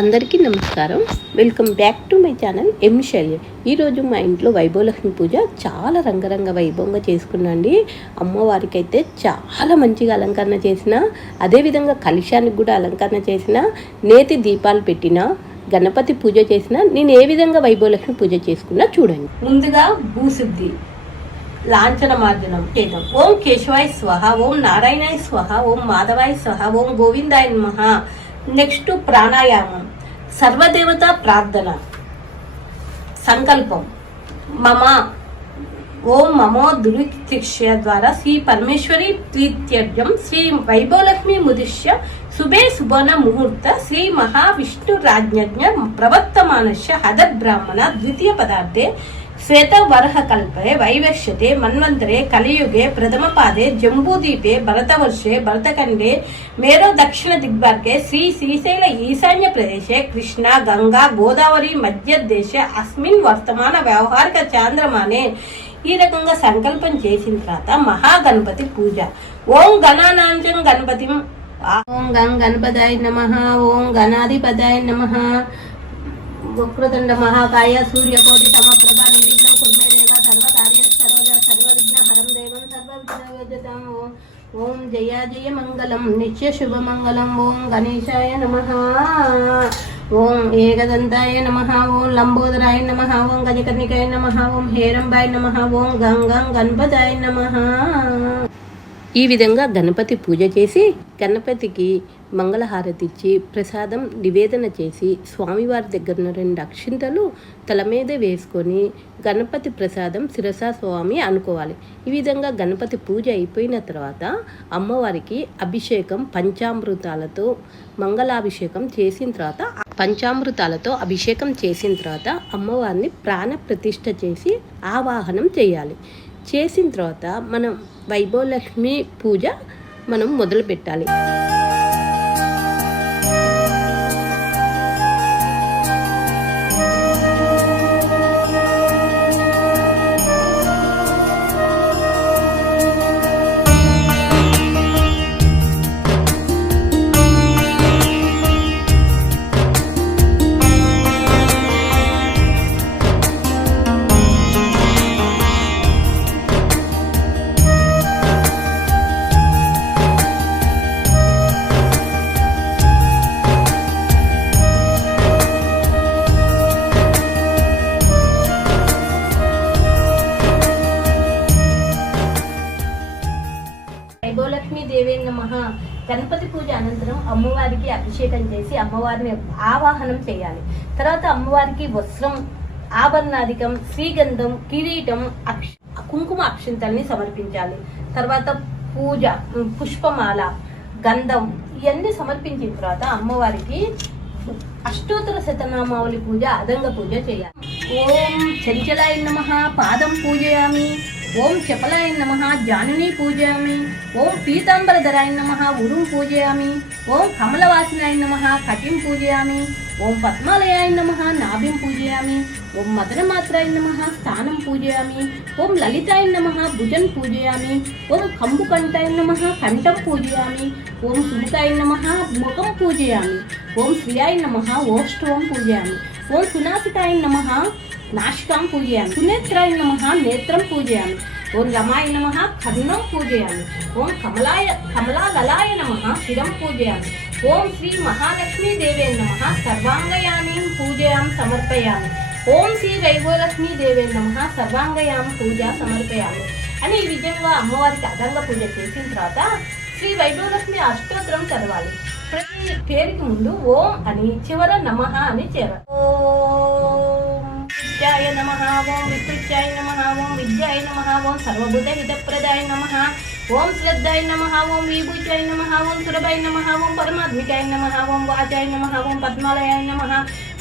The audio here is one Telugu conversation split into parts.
అందరికీ నమస్కారం. Welcome back to my channel M Shaili ఈరోజు మా ఇంట్లో వైభవలక్ష్మి పూజ చాలా రంగరంగ వైభవంగా చేసుకున్నాండి అమ్మవారికి అయితే చాలా మంచిగా అలంకరణ చేసిన అదేవిధంగా కలుషానికి కూడా అలంకరణ చేసిన నేతి దీపాలు పెట్టిన గణపతి పూజ చేసిన నేను ఏ విధంగా వైభవలక్ష్మి పూజ చేసుకున్నా చూడండి. ముందుగా భూశుద్ధి లాంఛన మార్జనం చేయటం ఓం కేశవాయ స్వహ ఓం నారాయణాయ స్వహ ఓం మాధవాయ స్వహ ఓం గోవిందాయ మహా నెక్స్ట్ ప్రాణాయామం. సర్వదేవత ప్రార్థన. సంకల్పం. మమ. ఓం మమో దురితిక్ష ద్వారా శ్రీ పరమేశ్వరి ప్రీత్యర్థం శ్రీ వైభవలక్ష్మి ముదిష్య శుభే శుభన ముహూర్త శ్రీ మహావిష్ణు రాజ్ఞజ్ఞ ప్రవర్తమానస్య హద బ్రాహ్మణ ద్వితీయ పదార్థే శ్వేతవరహ కల్పే వైవశ్యతే మన్వంతరే కలియుగే ప్రథమపాదే జంబూదీపే భరతవర్షే భరతఖండే మేరో దక్షిణ దిగ్భాగే శ్రీ శ్రీశైల ఈశాన్య ప్రదేశే కృష్ణ గంగా గోదావరి మధ్యదేశే అస్మిన్ వర్తమాన వ్యవహారిక చాంద్రమానే. ఈ రకంగా సంకల్పం చేసిన తర్వాత మహాగణపతి పూజ. ఓం గణానాంజం గణపతిం. ఓం గం గణపదాయ నమ ఓం గణాధిపదాయ నమ. వక్రతుండ మహాకాయ సూర్యకోటి సమప్రభ సర్వవిఘ్నయోజతాం ఓం ఓం జయ జయ మంగళం. నిత్య శుభ మంగళం. ఓం గణేశాయ నమ. ఓం ఏకదంతాయ నమ. ఓం లంబోదరాయ నమ. ఓం గజకర్ణికాయ నమ. ఓం హేరంబాయ నమ. ఓం గంగం గణపతాయ నమ. ఈ విధంగా గణపతి పూజ చేసి గణపతికి మంగళహారతి ఇచ్చి ప్రసాదం నివేదన చేసి స్వామివారి దగ్గర రెండు అక్షింతలు తల మీద వేసుకొని గణపతి ప్రసాదం శిరసా స్వామి అనుకోవాలి. ఈ విధంగా గణపతి పూజ అయిపోయిన తర్వాత అమ్మవారికి అభిషేకం పంచామృతాలతో మంగళాభిషేకం చేసిన తర్వాత పంచామృతాలతో అభిషేకం చేసిన తర్వాత అమ్మవారిని ప్రాణ ప్రతిష్ఠ చేసి ఆవాహనం చేయాలి. చేసిన తర్వాత మనం వైభవలక్ష్మి పూజ మనం మొదలు పెట్టాలి అభిషేకం చేసి అమ్మవారిని ఆవాహనం చేయాలి. తర్వాత అమ్మవారికి వస్త్రం ఆభరణాధికం శ్రీగంధం కిరీటం అక్ష కుంకుమ అక్షింతల్ని సమర్పించాలి. తర్వాత పూజ పుష్పమాల గంధం ఇవన్నీ సమర్పించిన తర్వాత అమ్మవారికి అష్టోత్తర శతనామావళి పూజ అదంగ పూజ చేయాలి. ఓం చంచలాయ నమ పాదం పూజయామి. ఓం చపలాయ నమ జానుని పూజయామి. ఓం పీతాంబరధరాయ నమ ఉరుం పూజయామి. ఓం కమలవాసినాయ నమ కటిం పూజయామి. ఓం పద్మాలయాయ నమ నాభిం పూజయామి. ఓం మదనమాత్రాయ నమ స్థానం పూజయామి. ఓం లలితాయ నమ భుజం పూజయామి. ఓం కంబుకంఠాయ నమ కంఠం పూజయామి. ఓం సుముఖాయ నమ ముఖం పూజయామి. ఓం శ్రియాయ నమ ఓష్టవం పూజయామి. ఓం సునాసితాయ నమ నాశకం పూజయామి. సునేత్రాయ నమ నేత్రం పూజయామి. ఓం రమాయ నమ కర్ణం పూజయామి. ఓం కమలాయ కమలాలలాయ నమ శిరం పూజయామి. ఓం శ్రీ మహాలక్ష్మీ దేవే నమ సర్వాంగయాని పూజయాం సమర్పయామి. ఓం శ్రీ వైభవలక్ష్మీ దేవే నమ సర్వాంగయాం పూజ సమర్పయామి. అని ఈ విధంగా అమ్మవారికి అదంగ పూజ చేసిన తర్వాత శ్రీ వైభవలక్ష్మి అష్టోత్తరం చదవాలి. ప్రతి పేరుకి ముందు ఓం అని చివర నమ అని చేరాలి. ఓ విద్యాయ నమ ఓం వికృత్యాయ నమ ఓం విద్యాయ నమ ఓం సర్వభూత హితప్రదాయ నమ ఓం శ్రద్ధాయ నమ ఓం విభూత్యాయ నమ ఓం సురభాయ నమ ఓం పరమాత్మికాయ నమ ఓం వాచాయ నమ ఓం పద్మాలయాయ నమ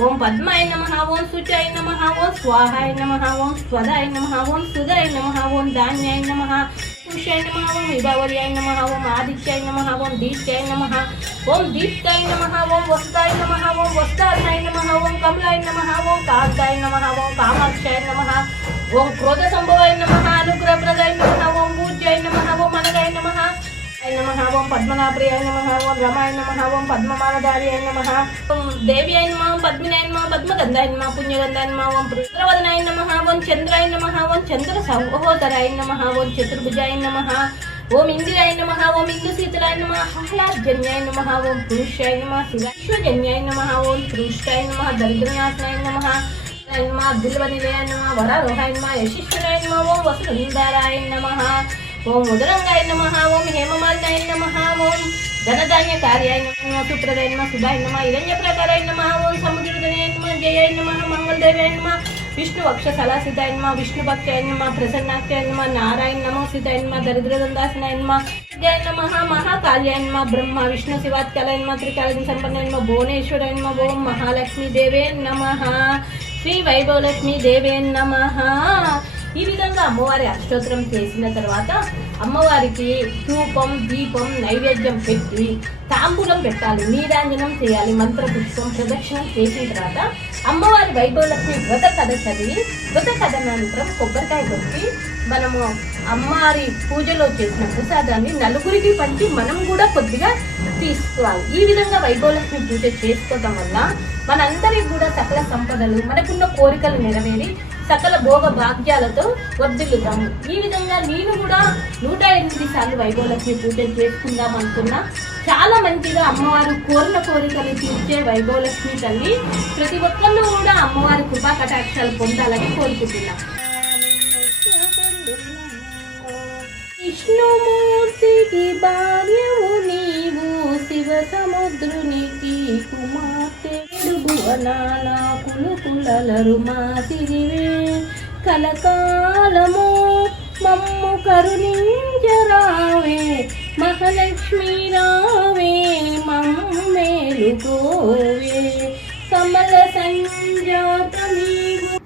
ఓం పద్మాయ నమ ఓం శుచాయ నమ ఓం స్వాహాయ నమ ఓం స్వదాయ నమ ఓం సుదాయ నమ ఓం ధాన్యాయ నమ పుష్యాయ నమ ఓం విభావర్యాయ నమ ఓం ఆదిత్యాయ నమ ఓం దీప్త్యాయ నమ ఓం దీప్తాయ నమ ఓం వస్తాయ నమ ఓం వస్తాయ నమ ఓం కమలాయ నమ ఓం కాంతాయ నమ ఓం కామాక్షాయ నమ ఓం క్రోధ సంభవాయ నమ అనుగ్రహప్రదాయ నమ నమ ఓం మనగాయ నమ నమ ఓం పద్మనాభ్రియాయ నమ ఓం రమాయ నమ ఓం పద్మమాలధార్యాయ నమ ఓం దేవి అయిన మా పద్మినాయన మా పద్మగంధాయ నమ పుణ్యగంధాయ నమ ఓం పుత్రవదనాయ నమ ఓం చంద్రాయ నమ ఓం చంద్ర సహోదరాయ నమ ఓం చతుర్భుజాయ నమ ఓం ఇందిరాయ నమ ఓం ఇందు శీతలాయ నమ ఆహ్లాదజన్యాయ నమ ఓం పురుషాయ నమ శివాశ్వజన్యాయ నమ ఓం కృష్ణాయ నమ దరిద్రనాథాయ నమ నమ బిల్వనిలయ నమ వరారోహాయ నమ యశీశ్వరాయ నమ ఓం వసుంధరాయ నమ ఓం ఉదరంగాయ నమ ఓం హేమమాలినాయ నమ ఓం ధనధాన్య కార్యాయ నమ సుప్రదాయ నమ సుధాయ నమ హిరణ్య ప్రకారాయ నమ ఓం సముద్రదయ నమ జయాయ నమ మంగళదేవాయ నమ విష్ణు వక్ష సలాసితాయ నమ విష్ణు భక్తాయ నమ ప్రసన్నాక్తాయ నమ నారాయణ నమోసితాయ నమ దరిద్రదందాసనాయ నమ జయ నమ మహాకాళ్యాయ నమ బ్రహ్మ విష్ణు శివాత్కాలాయ నమ త్రికాళ సంపన్నాయ నమ భువనేశ్వరాయ నమ ఓం మహాలక్ష్మీ దేవే నమ శ్రీ వైభవలక్ష్మీ దేవే నమ ఈ విధంగా అమ్మవారి అష్టోత్తరం చేసిన తర్వాత అమ్మవారికి ధూపం దీపం నైవేద్యం పెట్టి తాంబూలం పెట్టాలి నీరాంజనం చేయాలి మంత్ర పుష్పం ప్రదక్షిణం చేసిన తర్వాత అమ్మవారి వైభవలక్ష్మి వ్రత కథ చదివి వ్రత కథ అనంతరం కొబ్బరికాయ కొట్టి మనము అమ్మవారి పూజలో చేసిన ప్రసాదాన్ని నలుగురికి పంచి మనం కూడా కొద్దిగా తీసుకోవాలి. ఈ విధంగా వైభవలక్ష్మి పూజ చేసుకోవటం వల్ల మనందరికి కూడా సకల సంపదలు మనకున్న కోరికలు నెరవేరి సకల భోగ భాగ్యాలతో వర్ధిల్లుతాము. ఈ విధంగా నేను కూడా నూట ఎనిమిది సార్లు వైభవలక్ష్మి పూజ చేసుకుందాం అనుకున్నా. చాలా మంచిగా అమ్మవారు కోరిన కోరికలు తీర్చే వైభవలక్ష్మి తల్లి ప్రతి ఒక్కళ్ళు కూడా అమ్మవారి కృపా కటాక్షాలు పొందాలని కోరుకుంటున్నా. విష్ణుమూర్తికి భార్యవు నీవు శివ సముద్రుని ఏడు కులుకులలరు మాసిరివే కలకాలము మమ్ము కరుణించరావే మహాలక్ష్మి రావే మమ్మేలుకోవే కమల సంజాత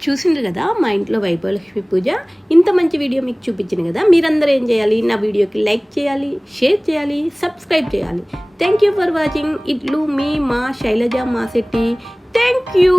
చూసిండ్రు కదా మా ఇంట్లో వైభవలక్ష్మి పూజ? ఇంత మంచి వీడియో మీకు చూపించింది కదా మీరందరూ ఏం చేయాలి? నా వీడియోకి లైక్ చేయాలి షేర్ చేయాలి సబ్స్క్రైబ్ చేయాలి. థ్యాంక్ యూ ఫర్ వాచింగ్ ఇట్లు మీ మా శైలజ మాసెట్టి థ్యాంక్ యూ